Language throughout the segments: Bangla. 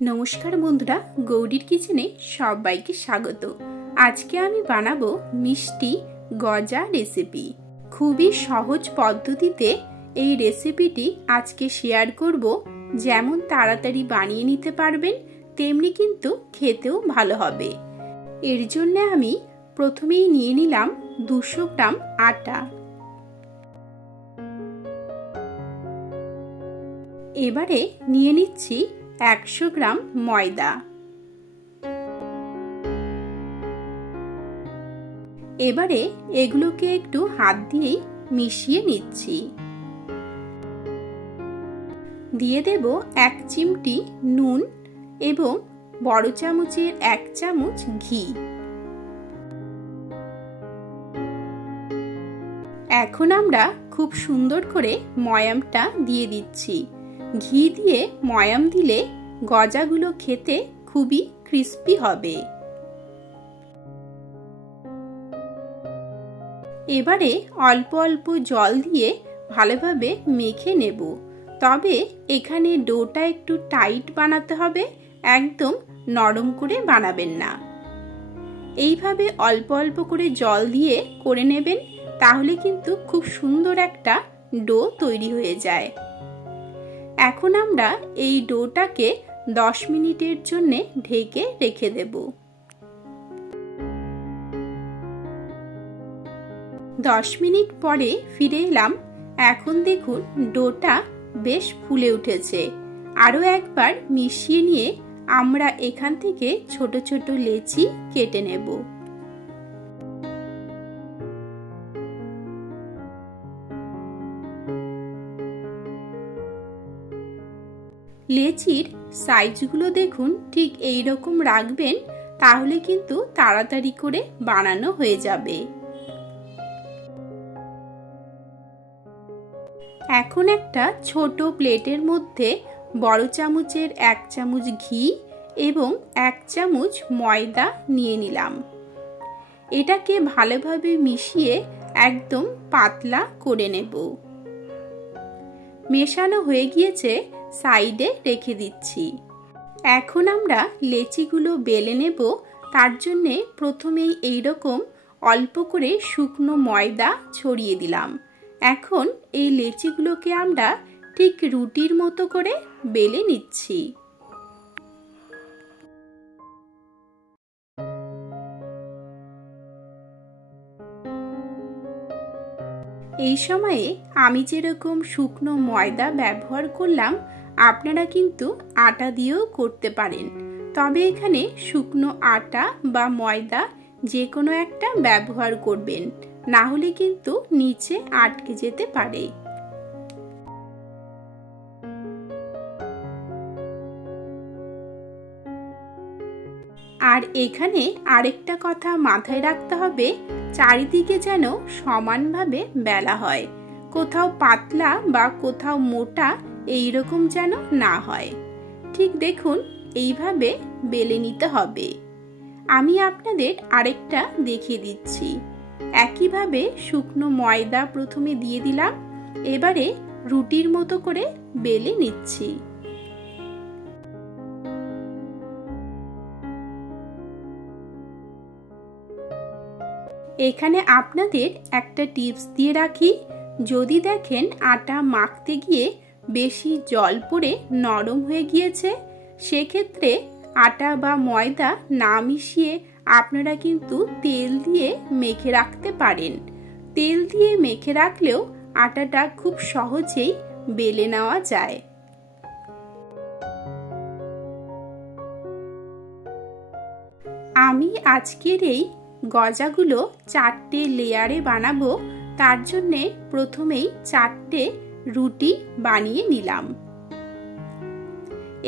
नमस्कार बंधुरा गौरीर किचेने सबाइके स्वागत। आज के आमी बानाबो मिष्टि गजा रेसिपि। खूबई सहज पद्धतिते এই রেসিপিটি আজকে শেয়ার করব। যেমন তাড়াতাড়ি বানিয়ে নিতে পারবেন তেমনি কিন্তু খেতেও ভালো হবে। এর জন্য আমি প্রথমেই নিয়ে নিলাম 200 গ্রাম আটা। এবারে নিয়ে নিচ্ছি 100 গ্রাম ময়দা। এবারে এগুলোকে একটু হাত দিয়ে মিশিয়ে নিচ্ছি। দিয়ে দেব 1 চিমটি নুন এবং বড় চামচের 1 চামচ ঘি। এখন আমরা খুব সুন্দর করে ময়ামটা দিয়ে দিচ্ছি। ঘি দিয়ে ময়াম দিলে গজাগুলো খেতে খুবই ক্রিস্পি হবে। এবারে অল্প অল্প জল দিয়ে ভালোভাবে মেখে নেব। তবে এখানে ডোটা একটু টাইট বানাতে হবে, একদম নরম করে বানাবেন না। এইভাবে অল্প অল্প করে জল দিয়ে করে নেবেন, তাহলে কিন্তু খুব সুন্দর একটা ডো তৈরি হয়ে যায়। এখন আমরা এই ডোটাকে 10 মিনিটের জন্য ঢেকে রেখে দেব। 10 মিনিট পরে ফিরে এলাম। এখন দেখুন ডোটা বেশ ফুলে উঠেছে। আরো একবার মিশিয়ে নিয়ে আমরা এখান থেকে ছোট ছোট লেচি কেটে নেব। লেচির সাইজগুলো দেখুন ঠিক এই রকম রাখবেন, তাহলে কিন্তু তাড়াতাড়ি করে বানানো হয়ে যাবে। এখন একটা ছোট প্লেটের মধ্যে বড় চামচের 1 চামচ ঘি এবং 1 চামচ ময়দা নিয়ে নিলাম। এটাকে ভালোভাবে মিশিয়ে একদম পাতলা করে নেব। মেশানো হয়ে গিয়েছে, সাইডে রেখে দিচ্ছি। এখন আমরা লেচিগুলো বেলে নেব। তার জন্য প্রথমেই এইরকম অল্প করে শুকনো ময়দা ছড়িয়ে দিলাম। এখন এই লেচিগুলোকে আমরা ঠিক রুটির মতো করে বেলে নিচ্ছি। এই সময়ে আমি যেরকম শুকনো ময়দা ব্যবহার করলাম, আপনারা কিন্তু আটা দিয়েও করতে পারেন। তবে এখানে শুকনো আটা বা ময়দা যে কোনো একটা ব্যবহার করবেন, না হলে কিন্তু নিচে আটকে যেতে পারে। আর এখানে আরেকটা কথা মাথায় রাখতে হবে, চারিদিকে যেন সমানভাবে বেলা হয়। কোথাও পাতলা বা কোথাও মোটা এইরকম যেন না হয়। ঠিক দেখুন এইভাবে বেলে নিতে হবে। আমি আপনাদের আরেকটা দেখিয়ে দিচ্ছি। একইভাবে শুকনো ময়দা প্রথমে দিয়ে দিলাম। এবারে রুটির মতো করে বেলে নিচ্ছি। এখানে আপনাদের একটা টিপস দিয়ে রাখি, যদি দেখেন আটা মাখতে গিয়ে বেশি জল পড়ে নরম হয়ে গিয়েছে, সেক্ষেত্রে আটা বা ময়দা না মিশিয়ে আপনারা কিন্তু তেল দিয়ে মেখে রাখতে পারেন। তেল দিয়ে মেখে রাখলেও আটাটা খুব সহজেই বেলে নেওয়া যায়। আমি আজকের এই গজাগুলো 4টে লেয়ারে বানাবো। তার জন্য প্রথমেই 4টে রুটি বানিয়ে নিলাম।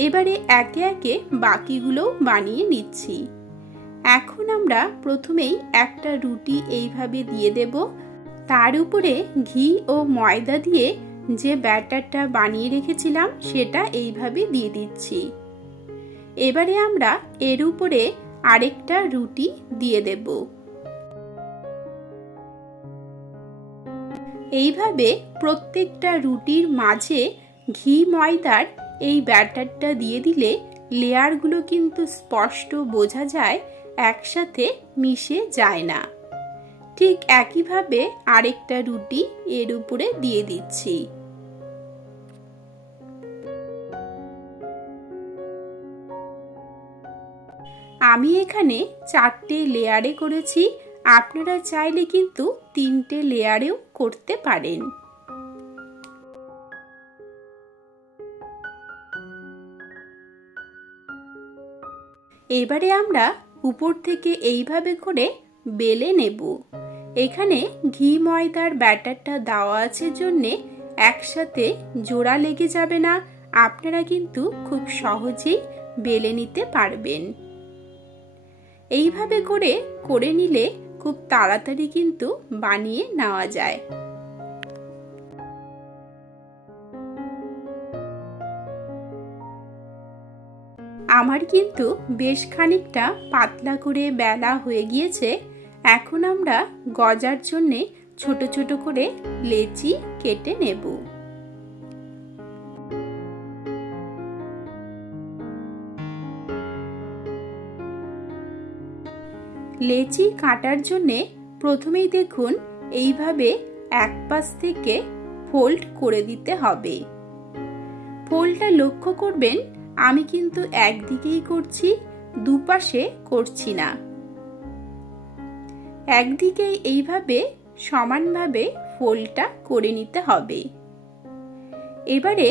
এবারে একে একে বাকিগুলো বানিয়ে নিচ্ছি। এখন আমরা প্রথমেই একটা রুটি এইভাবে দিয়ে দেব। তার উপরে ঘি ও ময়দা দিয়ে যে ব্যাটারটা বানিয়ে রেখেছিলাম সেটা এইভাবে দিয়ে দিচ্ছি। এবারে আমরা এর উপরে আরেকটা রুটি দিয়ে দেব। এইভাবে প্রত্যেকটা রুটির মাঝে ঘি ময়দার এই ব্যাটারটা দিয়ে দিলে লেয়ারগুলো কিন্তু স্পষ্ট বোঝা যায়, একসাথে মিশে যায় না। ঠিক একইভাবে আরেকটা রুটি এর উপরে দিয়ে দিচ্ছি। আমি এখানে 4টে লেয়ারে করেছি, আপনারা চাইলে কিন্তু 3টে লেয়ারেও করতে পারেন। এবারে আমরা উপর থেকে এইভাবে করে বেলে নেব। এখানে ঘি ময়দার ব্যাটারটা দেওয়া আছে জন্যে একসাথে জোড়া লেগে যাবে না, আপনারা কিন্তু খুব সহজেই বেলে নিতে পারবেন। এইভাবে করে নিলে খুব তাড়াতাড়ি কিন্তু বানিয়ে নেওয়া যায়। আমার কিন্তু বেশ খানিকটা পাতলা করে বেলা হয়ে গিয়েছে। এখন আমরা গজার জন্য ছোট ছোট করে লেচি কেটে নেব। লেচি কাটার জন্য প্রথমেই দেখুন এইভাবে এক পাশ থেকে ফোল্ড করে দিতে হবে। ফোল্ডটা লক্ষ্য করবেন, আমি কিন্তু একদিকেই করছি, দুপাশে করছি না। একদিকেই এইভাবে সমানভাবে ফোল্ডটা করে নিতে হবে। এবারে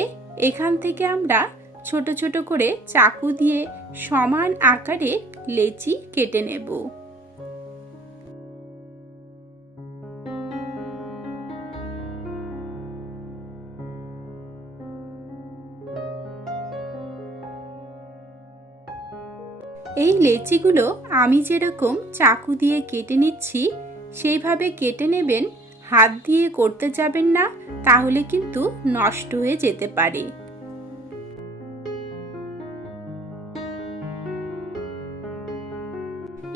এখান থেকে আমরা ছোট ছোট করে চাকু দিয়ে সমান আকারে লেচি কেটে নেব। এই লেচিগুলো আমি যেরকম চাকু দিয়ে কেটে নিচ্ছি সেইভাবে কেটে নেবেন, হাত দিয়ে করতে যাবেন না, তাহলে কিন্তু নষ্ট হয়ে যেতে পারে।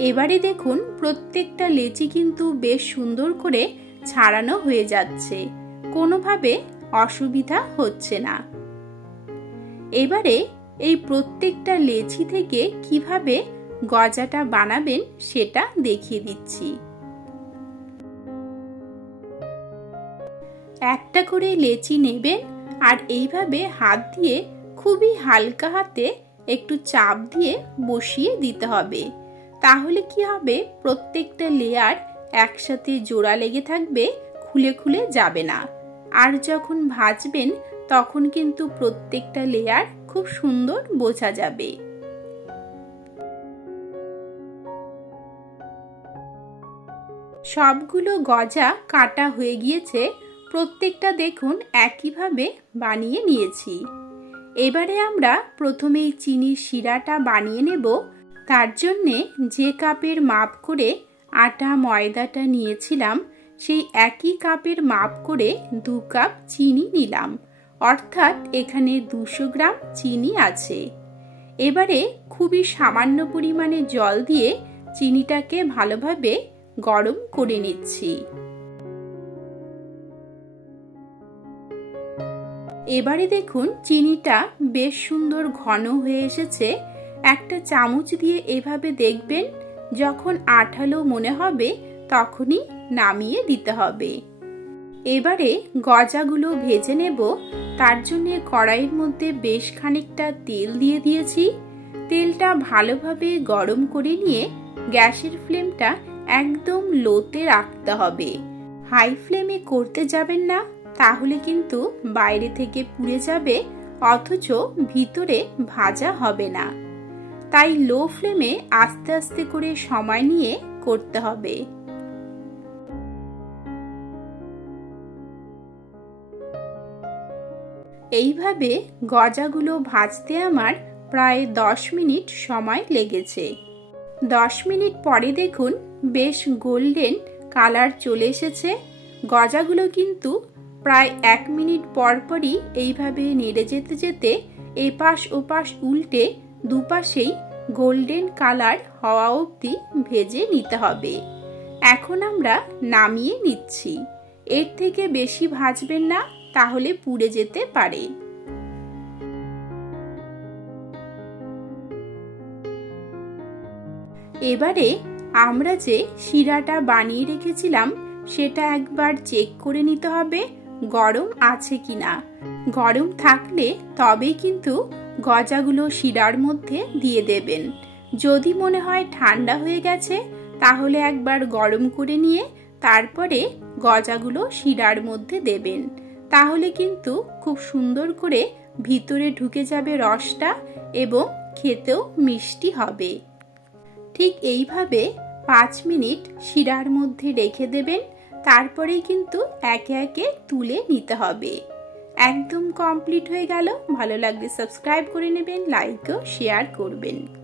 এবারে দেখুন প্রত্যেকটা লেচি কিন্তু বেশ সুন্দর করে ছাড়ানো হয়ে যাচ্ছে, কোনোভাবে অসুবিধা হচ্ছে না। এবারে এই প্রত্যেকটা লেচি থেকে কিভাবে গজাটা বানাবেন সেটা দেখিয়ে দিচ্ছি। একটা করে লেচি নেবেন আর এইভাবে হাত দিয়ে খুবই হালকা হাতে একটু চাপ দিয়ে বসিয়ে দিতে হবে। তাহলে কি হবে, প্রত্যেকটা লেয়ার একসাথে জোড়া লেগে থাকবে, খুলে খুলে যাবে না। আর যখন ভাজবেন তখন কিন্তু প্রত্যেকটা লেয়ার খুব সুন্দর বোঝা যাবে। সবগুলো গজা কাটা হয়ে গিয়েছে, প্রত্যেকটা দেখুন একইভাবে বানিয়ে নিয়েছি। এবারে আমরা প্রথমেই চিনির শিরাটা বানিয়ে নেব। তার জন্যে যে কাপের মাপ করে আটা ময়দাটা নিয়েছিলাম সেই একই কাপের মাপ করে 2 কাপ চিনি নিলাম, অর্থাৎ এখানে 200 গ্রাম চিনি আছে। এবারে খুবই সামান্য পরিমাণে জল দিয়ে চিনিটাকে ভালোভাবে গরম করে নিচ্ছি। এবারে দেখুন চিনিটা বেশ সুন্দর ঘন হয়ে এসেছে। একটা চামচ দিয়ে এভাবে দেখবেন, যখন আঠালো মনে হবে তখনই নামিয়ে দিতে হবে। এবারে গজাগুলো ভেজে নেব। তার জন্য কড়াইয়ের মধ্যে বেশ খানিকটা তেল দিয়ে দিয়েছি। তেলটা ভালোভাবে গরম করে নিয়ে গ্যাসের ফ্লেমটা একদম লোতে রাখতে হবে, হাই ফ্লেমে করতে যাবেন না, তাহলে কিন্তু বাইরে থেকে পুড়ে যাবে, অথচ ভিতরে ভাজা হবে না। তাই লো ফ্লেমে আস্তে আস্তে করে সময় নিয়ে করতে হবে। এইভাবে গজাগুলো ভাজতে আমার প্রায় 10 মিনিট সময় লেগেছে। 10 মিনিট পরে দেখুন বেশ গোল্ডেন কালার চলে এসেছে। গজাগুলো কিন্তু প্রায় 1 মিনিট পর পরই এইভাবে নেড়ে যেতে যেতে এপাশ ওপাশ উল্টে দুপাশেই গোল্ডেন কালার হওয়া অবধি ভেজে নিতে হবে। এখন আমরা নামিয়ে নিচ্ছি। এর থেকে বেশি ভাজবেন না, তাহলে পুড়ে যেতে পারে। এবারে আমরা যে শিরাটা বানিয়ে রেখেছিলাম সেটা একবার চেক করে নিতে হবে গরম আছে কিনা। গরম থাকলে তবে কিন্তু গজাগুলো শিরার মধ্যে দিয়ে দেবেন। যদি মনে হয় ঠান্ডা হয়ে গেছে তাহলে একবার গরম করে নিয়ে তারপরে গজাগুলো শিরার মধ্যে দেবেন। তাহলে কিন্তু খুব সুন্দর করে ভিতরে ঢুকে যাবে রসটা এবং খেতেও মিষ্টি হবে। ঠিক এইভাবে 5 মিনিট শিরার মধ্যে রেখে দেবেন। তারপরেই কিন্তু একে একে তুলে নিতে হবে। একদম কমপ্লিট হয়ে গেল। ভালো লাগলে সাবস্ক্রাইব করে নেবেন, লাইক ও শেয়ার করবেন।